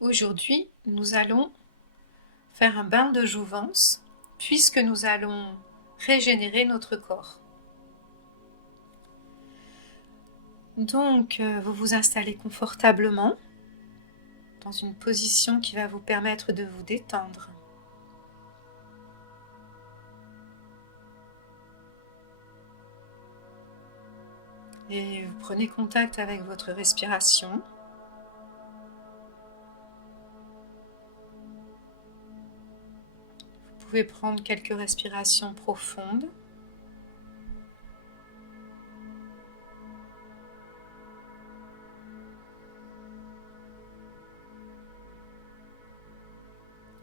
Aujourd'hui, nous allons faire un bain de jouvence puisque nous allons régénérer notre corps. Donc, vous vous installez confortablement dans une position qui va vous permettre de vous détendre. Et vous prenez contact avec votre respiration. Vous pouvez prendre quelques respirations profondes.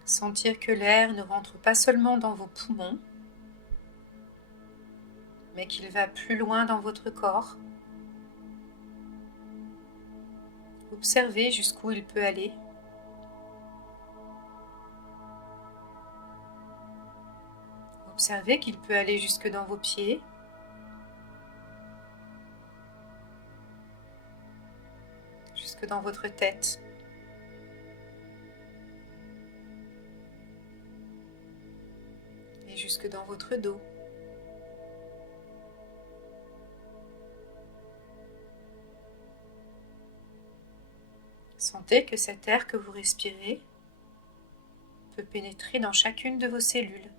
Sentir que l'air ne rentre pas seulement dans vos poumons, mais qu'il va plus loin dans votre corps. Observez jusqu'où il peut aller. Observez qu'il peut aller jusque dans vos pieds. Jusque dans votre tête. Et jusque dans votre dos. Sentez que cet air que vous respirez peut pénétrer dans chacune de vos cellules.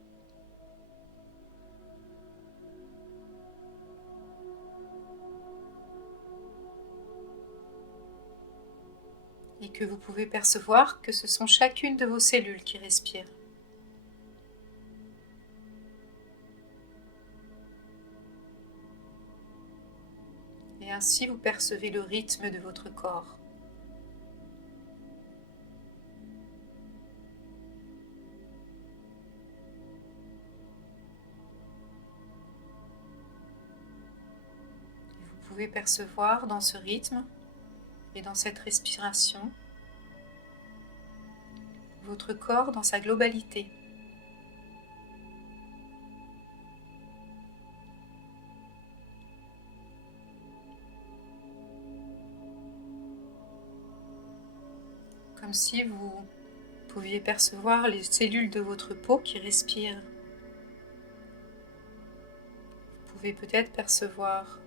Et que vous pouvez percevoir que ce sont chacune de vos cellules qui respirent. Et ainsi vous percevez le rythme de votre corps. Vous pouvez percevoir dans ce rythme et dans cette respiration votre corps dans sa globalité. Comme si vous pouviez percevoir les cellules de votre peau qui respirent. Vous pouvez peut-être percevoir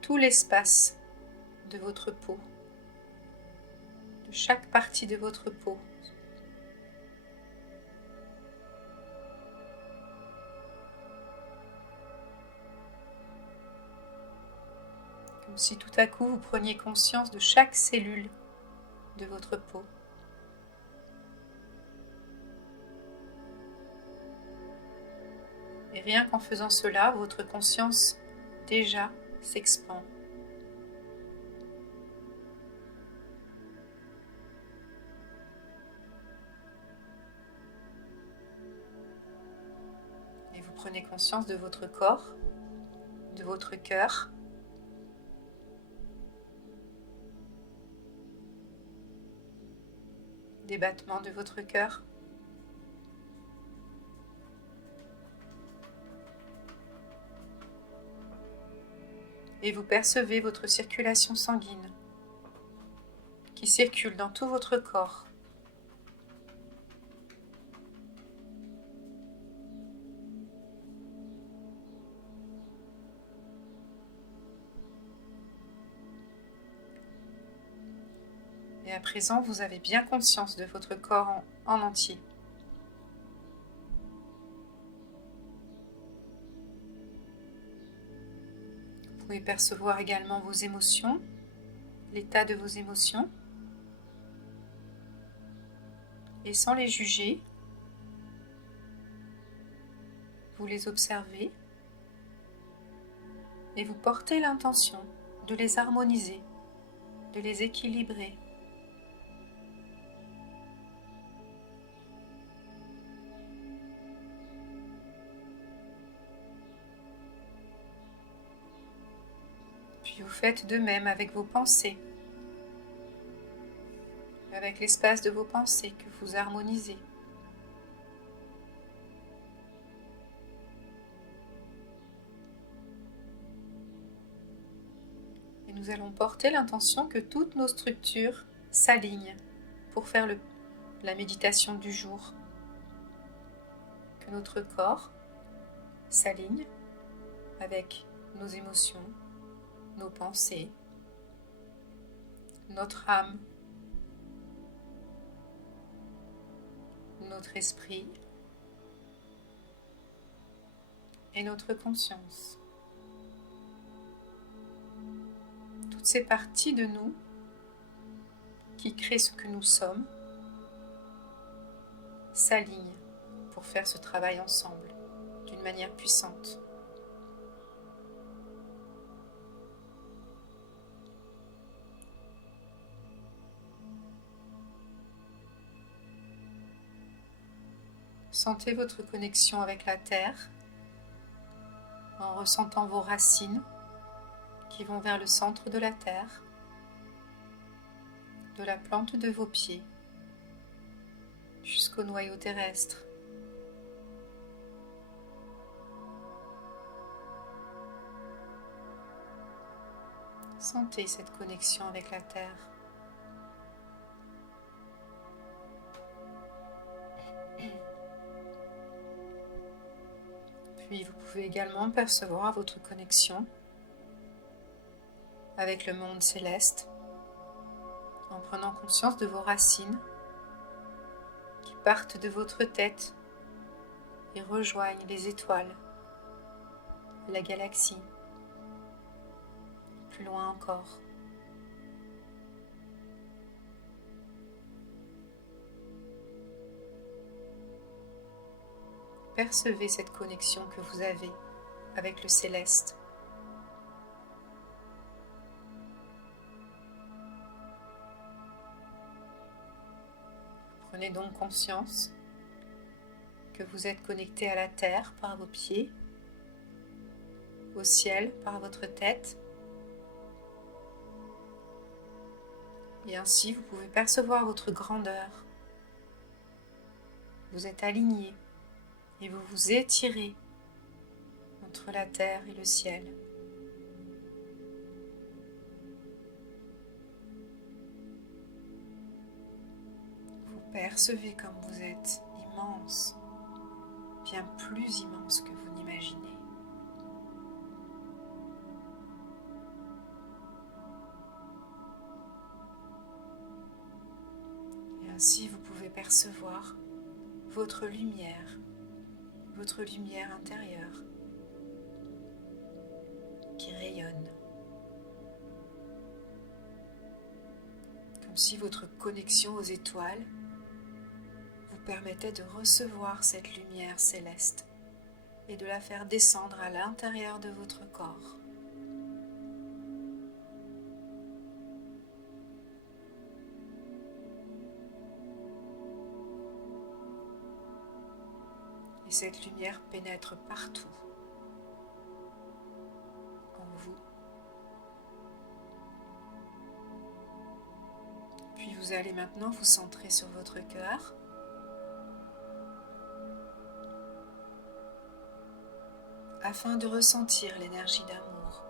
tout l'espace de votre peau, de chaque partie de votre peau. Comme si tout à coup vous preniez conscience de chaque cellule de votre peau. Et rien qu'en faisant cela, votre conscience déjà s'expand. Et vous prenez conscience de votre corps, de votre cœur, des battements de votre cœur. Et vous percevez votre circulation sanguine qui circule dans tout votre corps. Et à présent, vous avez bien conscience de votre corps en entier. Vous pouvez percevoir également vos émotions, l'état de vos émotions. Et sans les juger, vous les observez et vous portez l'intention de les harmoniser, de les équilibrer. Puis vous faites de même avec vos pensées, avec l'espace de vos pensées que vous harmonisez. Et nous allons porter l'intention que toutes nos structures s'alignent pour faire la méditation du jour, que notre corps s'aligne avec nos émotions, nos pensées, notre âme, notre esprit et notre conscience. Toutes ces parties de nous qui créent ce que nous sommes s'alignent pour faire ce travail ensemble d'une manière puissante. Sentez votre connexion avec la terre en ressentant vos racines qui vont vers le centre de la terre, de la plante de vos pieds jusqu'au noyau terrestre. Sentez cette connexion avec la terre. Puis vous pouvez également percevoir votre connexion avec le monde céleste en prenant conscience de vos racines qui partent de votre tête et rejoignent les étoiles, la galaxie, plus loin encore. Percevez cette connexion que vous avez avec le céleste. Prenez donc conscience que vous êtes connecté à la terre par vos pieds, au ciel par votre tête. Et ainsi, vous pouvez percevoir votre grandeur. Vous êtes aligné et vous vous étirez entre la terre et le ciel. Vous percevez comme vous êtes immense, bien plus immense que vous n'imaginez. Et ainsi, vous pouvez percevoir votre lumière intérieure qui rayonne. Comme si votre connexion aux étoiles vous permettait de recevoir cette lumière céleste et de la faire descendre à l'intérieur de votre corps. Et cette lumière pénètre partout en vous. Puis vous allez maintenant vous centrer sur votre cœur. Afin de ressentir l'énergie d'amour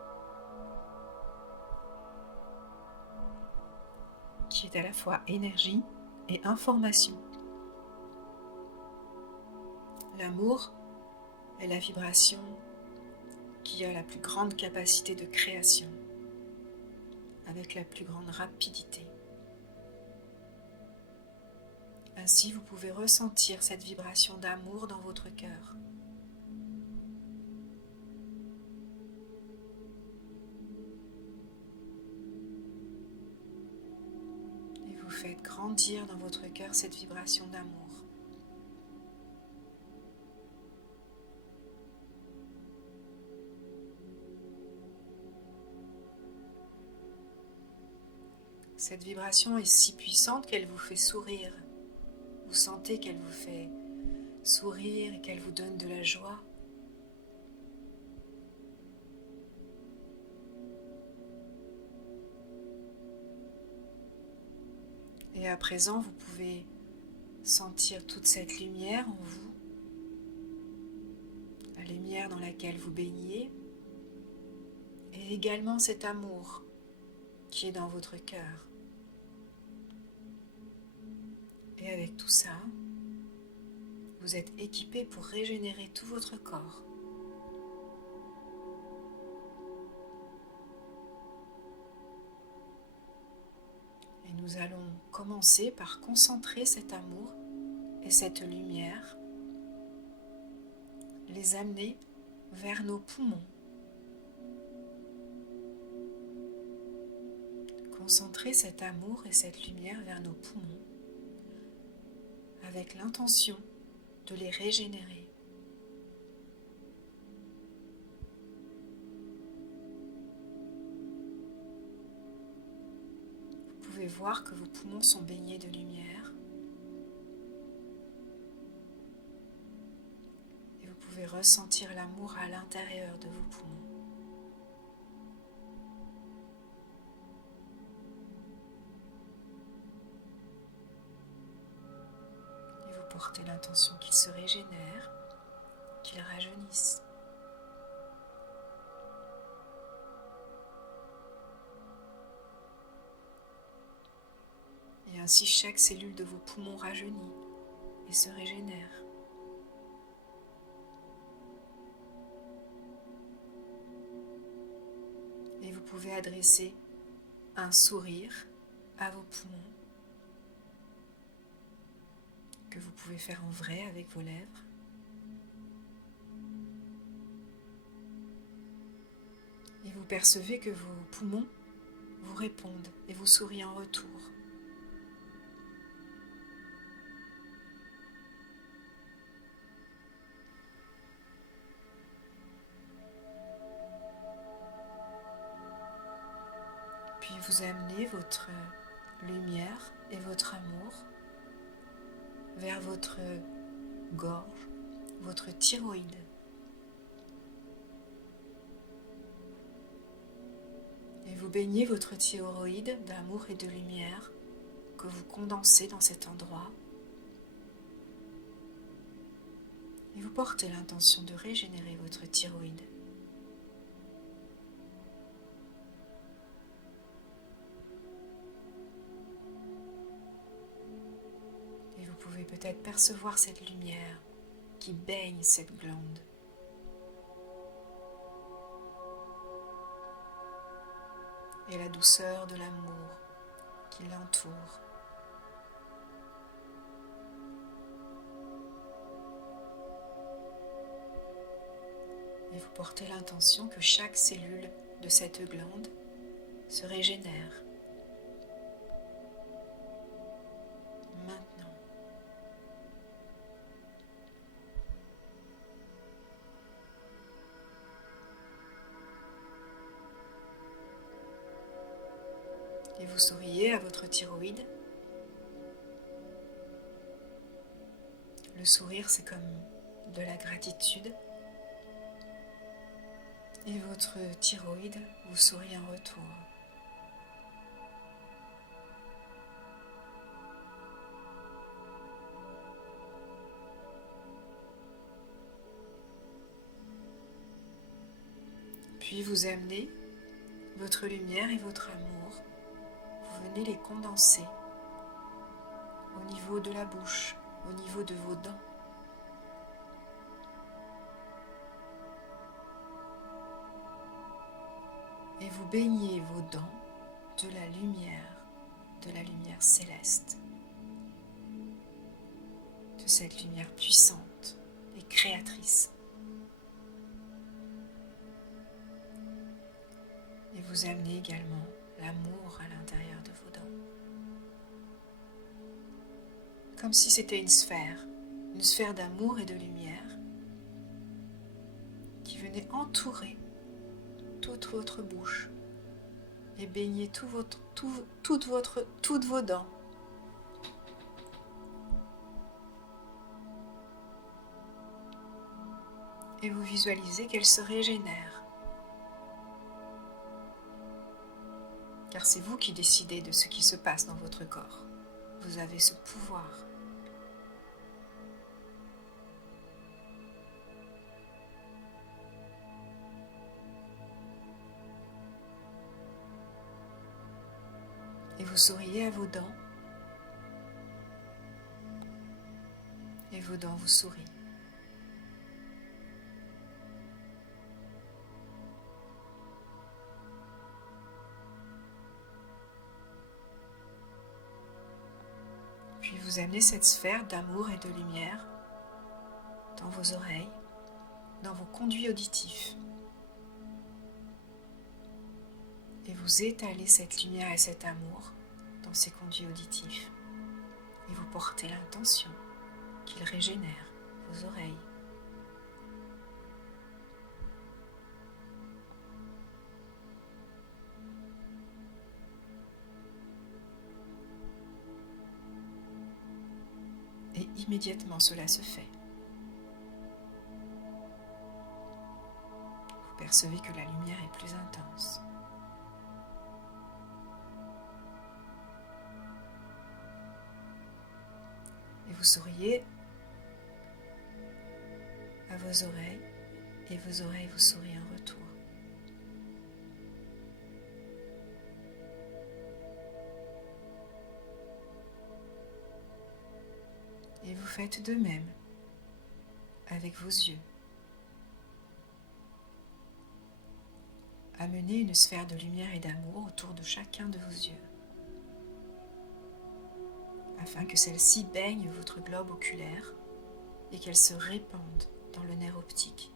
qui est à la fois énergie et information. L'amour est la vibration qui a la plus grande capacité de création, avec la plus grande rapidité. Ainsi, vous pouvez ressentir cette vibration d'amour dans votre cœur. Et vous faites grandir dans votre cœur cette vibration d'amour. Cette vibration est si puissante qu'elle vous fait sourire. Vous sentez qu'elle vous fait sourire et qu'elle vous donne de la joie. Et à présent, vous pouvez sentir toute cette lumière en vous, la lumière dans laquelle vous baignez, et également cet amour qui est dans votre cœur. avec tout ça, vous êtes équipé pour régénérer tout votre corps. Et nous allons commencer par concentrer cet amour et cette lumière, les amener vers nos poumons. Concentrer cet amour et cette lumière vers nos poumons avec l'intention de les régénérer. Vous pouvez voir que vos poumons sont baignés de lumière et vous pouvez ressentir l'amour à l'intérieur de vos poumons. Portez l'intention qu'ils se régénèrent, qu'ils rajeunissent. Et ainsi chaque cellule de vos poumons rajeunit et se régénère. Et vous pouvez adresser un sourire à vos poumons que vous pouvez faire en vrai avec vos lèvres. Et vous percevez que vos poumons vous répondent et vous sourient en retour. Puis vous amenez votre lumière et votre amour vers votre gorge, votre thyroïde. Et vous baignez votre thyroïde d'amour et de lumière que vous condensez dans cet endroit. Et vous portez l'intention de régénérer votre thyroïde. Vous pouvez peut-être percevoir cette lumière qui baigne cette glande. Et la douceur de l'amour qui l'entoure. Et vous portez l'intention que chaque cellule de cette glande se régénère. Maintenant. Et vous souriez à votre thyroïde. Le sourire, c'est comme de la gratitude. Et votre thyroïde vous sourit en retour. Puis vous amenez votre lumière et votre amour. Vous venez les condenser au niveau de la bouche, au niveau de vos dents. Et vous baignez vos dents de la lumière céleste, de cette lumière puissante et créatrice. Et vous amenez également l'amour à l'intérieur de vos dents. Comme si c'était une sphère d'amour et de lumière qui venait entourer toute votre bouche et baigner toutes vos dents. Et vous visualisez qu'elles se régénèrent. Car c'est vous qui décidez de ce qui se passe dans votre corps. Vous avez ce pouvoir. Et vous souriez à vos dents. vos dents vous sourient. Puis vous amenez cette sphère d'amour et de lumière dans vos oreilles, dans vos conduits auditifs. Et vous étalez cette lumière et cet amour dans ces conduits auditifs. Et vous portez l'intention qu'il régénère vos oreilles. Et immédiatement cela se fait. Vous percevez que la lumière est plus intense. Et vous souriez à vos oreilles et vos oreilles vous sourient en retour. Et vous faites de même avec vos yeux. Amenez une sphère de lumière et d'amour autour de chacun de vos yeux, afin que celle-ci baigne votre globe oculaire et qu'elle se répande dans le nerf optique.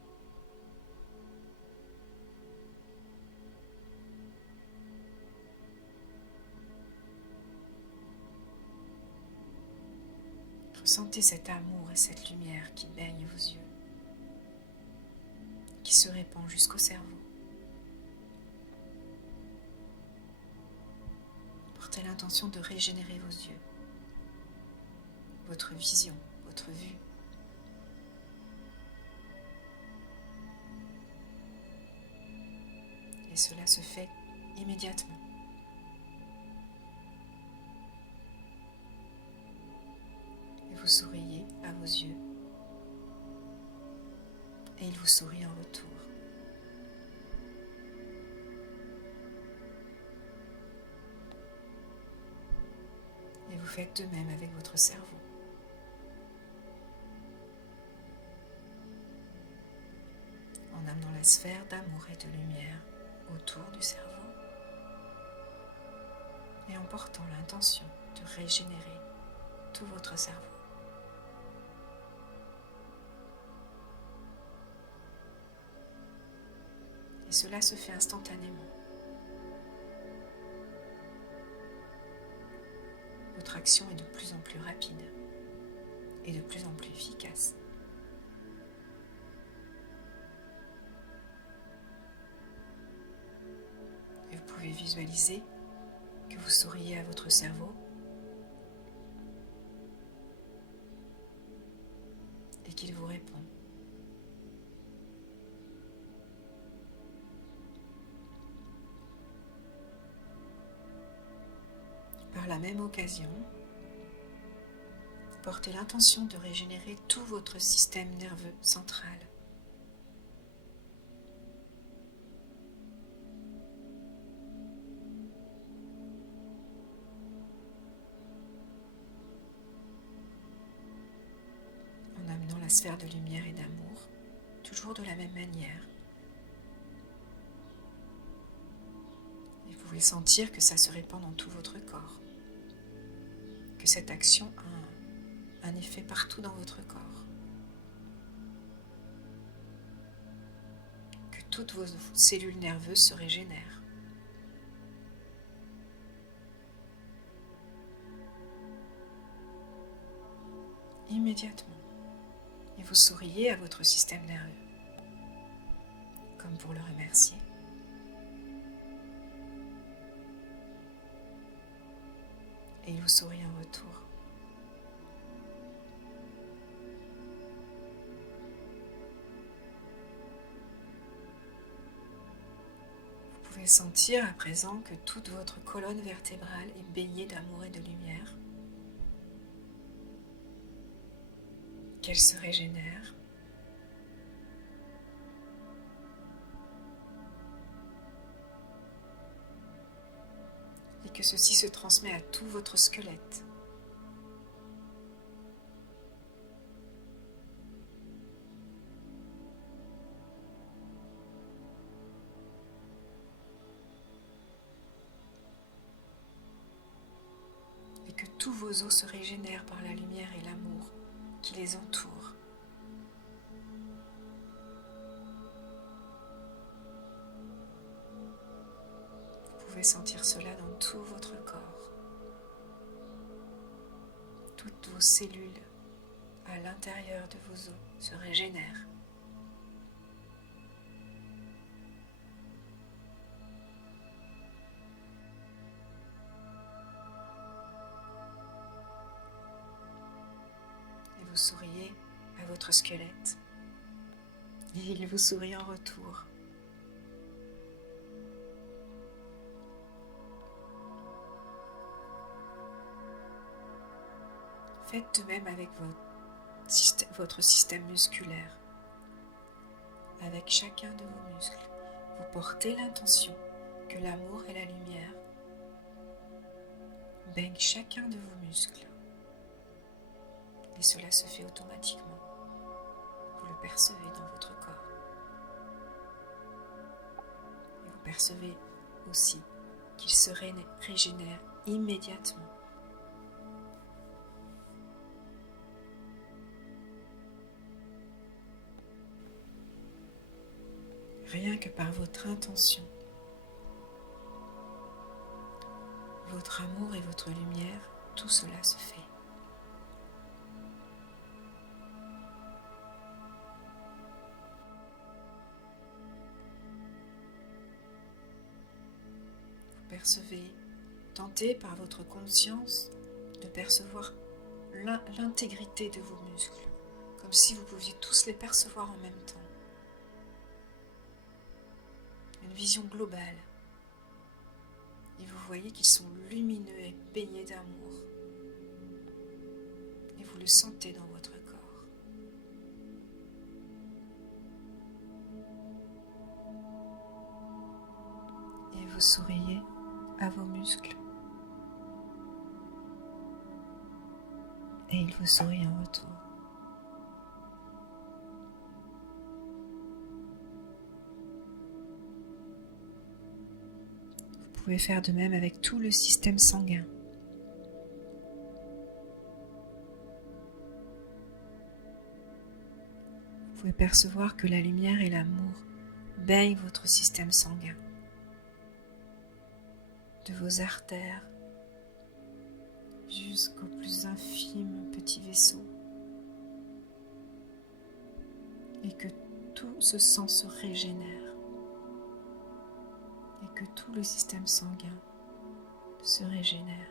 Ressentez cet amour et cette lumière qui baigne vos yeux, qui se répand jusqu'au cerveau. Portez l'intention de régénérer vos yeux, votre vision, votre vue. Et cela se fait immédiatement. Et vous souriez à vos yeux. Et il vous sourit en retour. Et vous faites de même avec votre cerveau. En amenant la sphère d'amour et de lumière autour du cerveau et en portant l'intention de régénérer tout votre cerveau. Et cela se fait instantanément. Votre action est de plus en plus rapide et de plus en plus efficace. Et vous pouvez visualiser que vous souriez à votre cerveau et qu'il vous répond. Par la même occasion, portez l'intention de régénérer tout votre système nerveux central. En amenant la sphère de lumière et d'amour, toujours de la même manière. Et vous pouvez sentir que ça se répand dans tout votre corps. Que cette action a un effet partout dans votre corps. Que toutes vos cellules nerveuses se régénèrent. Immédiatement. Et vous souriez à votre système nerveux, comme pour le remercier. Et il vous sourit en retour. Vous pouvez sentir à présent que toute votre colonne vertébrale est baignée d'amour et de lumière, qu'elle se régénère. Et que ceci se transmet à tout votre squelette. tous vos os se régénèrent par la lumière et l'amour qui les entoure. Vous pouvez sentir cela dans tout votre corps. Toutes vos cellules à l'intérieur de vos os se régénèrent. Et vous souriez à votre squelette. Et il vous sourit en retour. Faites de même avec votre système musculaire. Avec chacun de vos muscles, vous portez l'intention que l'amour et la lumière baignent chacun de vos muscles. Et cela se fait automatiquement. Vous le percevez dans votre corps. Et vous percevez aussi qu'il se régénère immédiatement. Rien que par votre intention, votre amour et votre lumière, tout cela se fait. Vous percevez, tentez par votre conscience de percevoir l'intégrité de vos muscles, comme si vous pouviez tous les percevoir en même temps. Une vision globale. Et vous voyez qu'ils sont lumineux et baignés d'amour. Et vous le sentez dans votre corps. Et vous souriez à vos muscles. Et ils vous sourient en retour. Vous pouvez faire de même avec tout le système sanguin. Vous pouvez percevoir que la lumière et l'amour baignent votre système sanguin, de vos artères jusqu'au plus infime petit vaisseau, et que tout ce sang se régénère. Et que tout le système sanguin se régénère.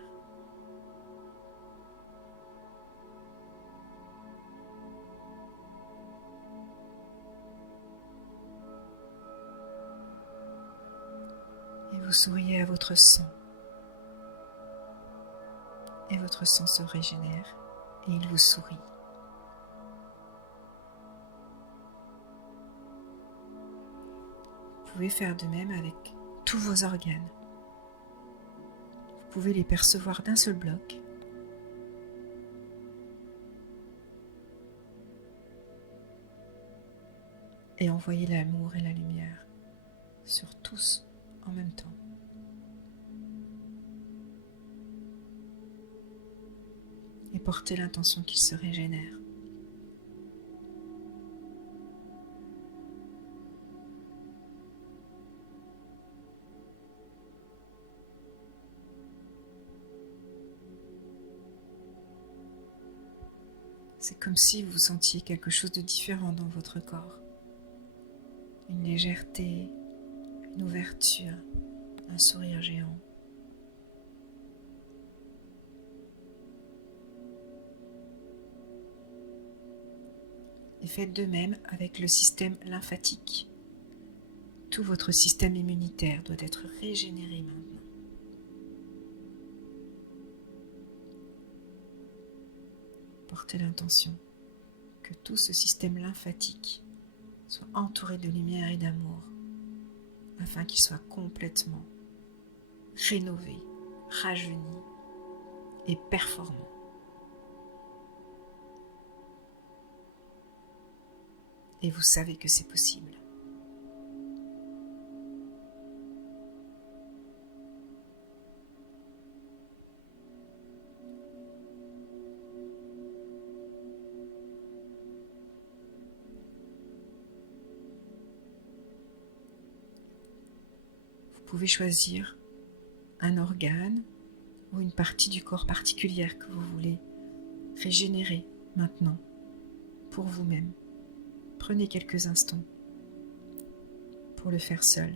Et vous souriez à votre sang. Et votre sang se régénère et il vous sourit. Vous pouvez faire de même avec tous vos organes. Vous pouvez les percevoir d'un seul bloc. Et envoyer l'amour et la lumière sur tous en même temps. Et porter l'intention qu'ils se régénèrent. C'est comme si vous sentiez quelque chose de différent dans votre corps. Une légèreté, une ouverture, un sourire géant. Et faites de même avec le système lymphatique. Tout votre système immunitaire doit être régénéré maintenant. Portez l'intention que tout ce système lymphatique soit entouré de lumière et d'amour afin qu'il soit complètement rénové, rajeuni et performant. Et vous savez que c'est possible. Vous pouvez choisir un organe ou une partie du corps particulière que vous voulez régénérer maintenant pour vous-même. Prenez quelques instants pour le faire seul.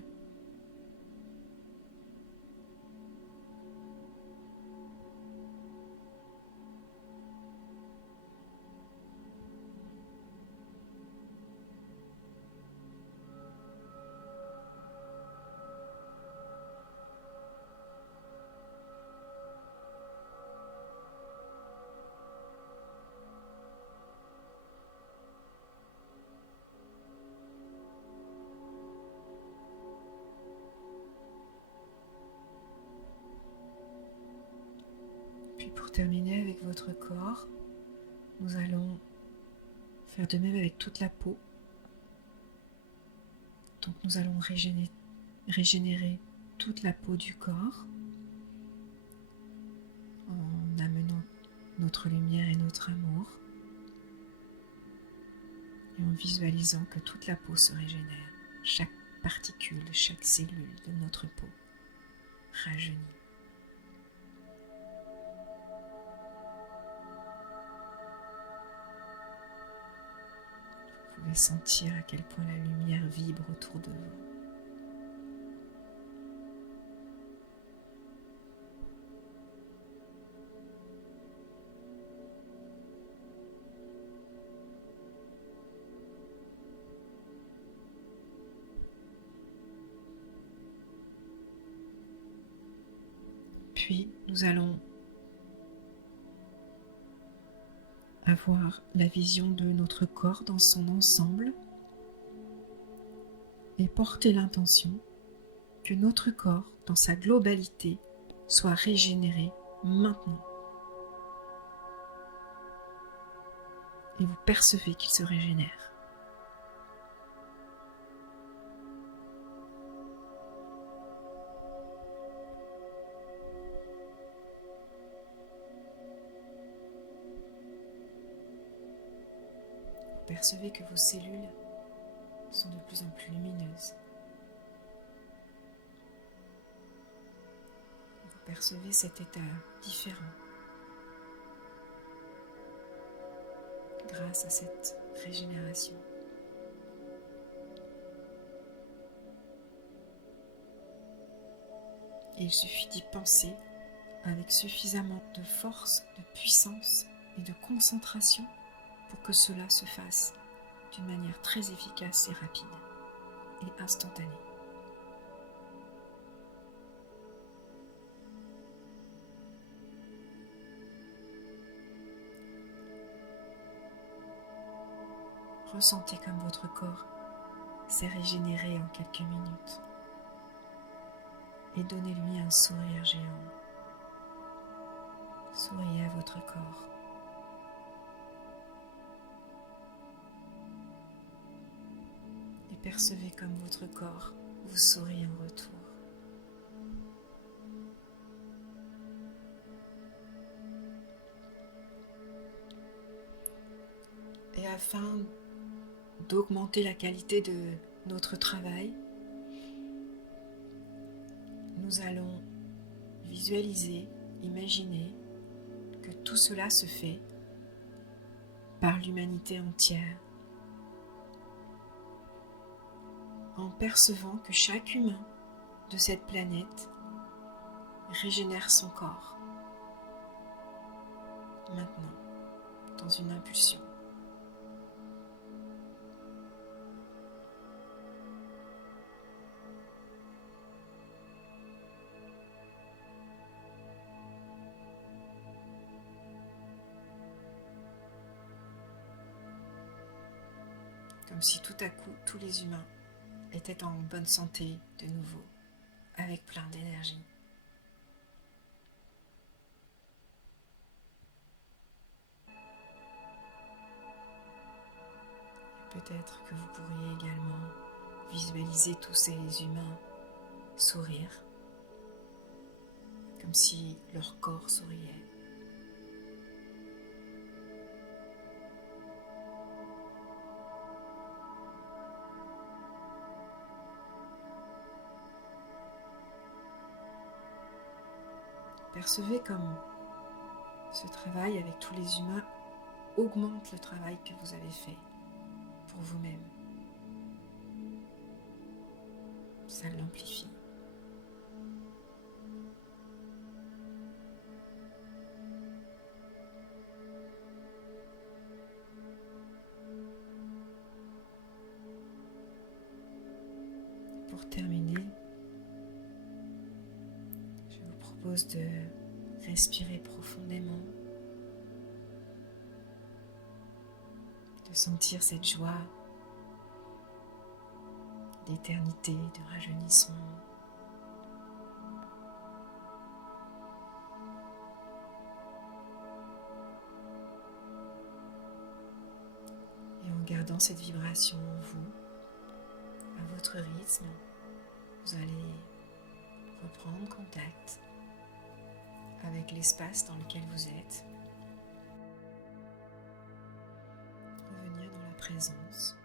Puis pour terminer avec votre corps, nous allons faire de même avec toute la peau. Donc nous allons régénérer toute la peau du corps en amenant notre lumière et notre amour et en visualisant que toute la peau se régénère, chaque particule, chaque cellule de notre peau rajeunit. Vous pouvez sentir à quel point la lumière vibre autour de vous. Puis nous allons avoir la vision de notre corps dans son ensemble et porter l'intention que notre corps, dans sa globalité, soit régénéré maintenant. Et vous percevez qu'il se régénère. Vous percevez que vos cellules sont de plus en plus lumineuses. Vous percevez cet état différent grâce à cette régénération. Et il suffit d'y penser avec suffisamment de force, de puissance et de concentration pour que cela se fasse d'une manière très efficace et rapide et instantanée. Ressentez comme votre corps s'est régénéré en quelques minutes et donnez-lui un sourire géant. Souriez à votre corps. Et percevez comme votre corps vous sourit en retour. Et afin d'augmenter la qualité de notre travail, nous allons visualiser, imaginer que tout cela se fait par l'humanité entière, en percevant que chaque humain de cette planète régénère son corps, maintenant, dans une impulsion. Comme si tout à coup, tous les humains étaient en bonne santé de nouveau, avec plein d'énergie. Peut-être que vous pourriez également visualiser tous ces humains sourire, comme si leur corps souriait. Percevez comme ce travail avec tous les humains augmente le travail que vous avez fait pour vous-même. Ça l'amplifie. Pour terminer, je vous propose de respirer profondément, de sentir cette joie d'éternité, de rajeunissement. Et en gardant cette vibration en vous, à votre rythme, vous allez reprendre contact avec l'espace dans lequel vous êtes. Revenir dans la présence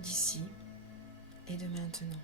d'ici et de maintenant.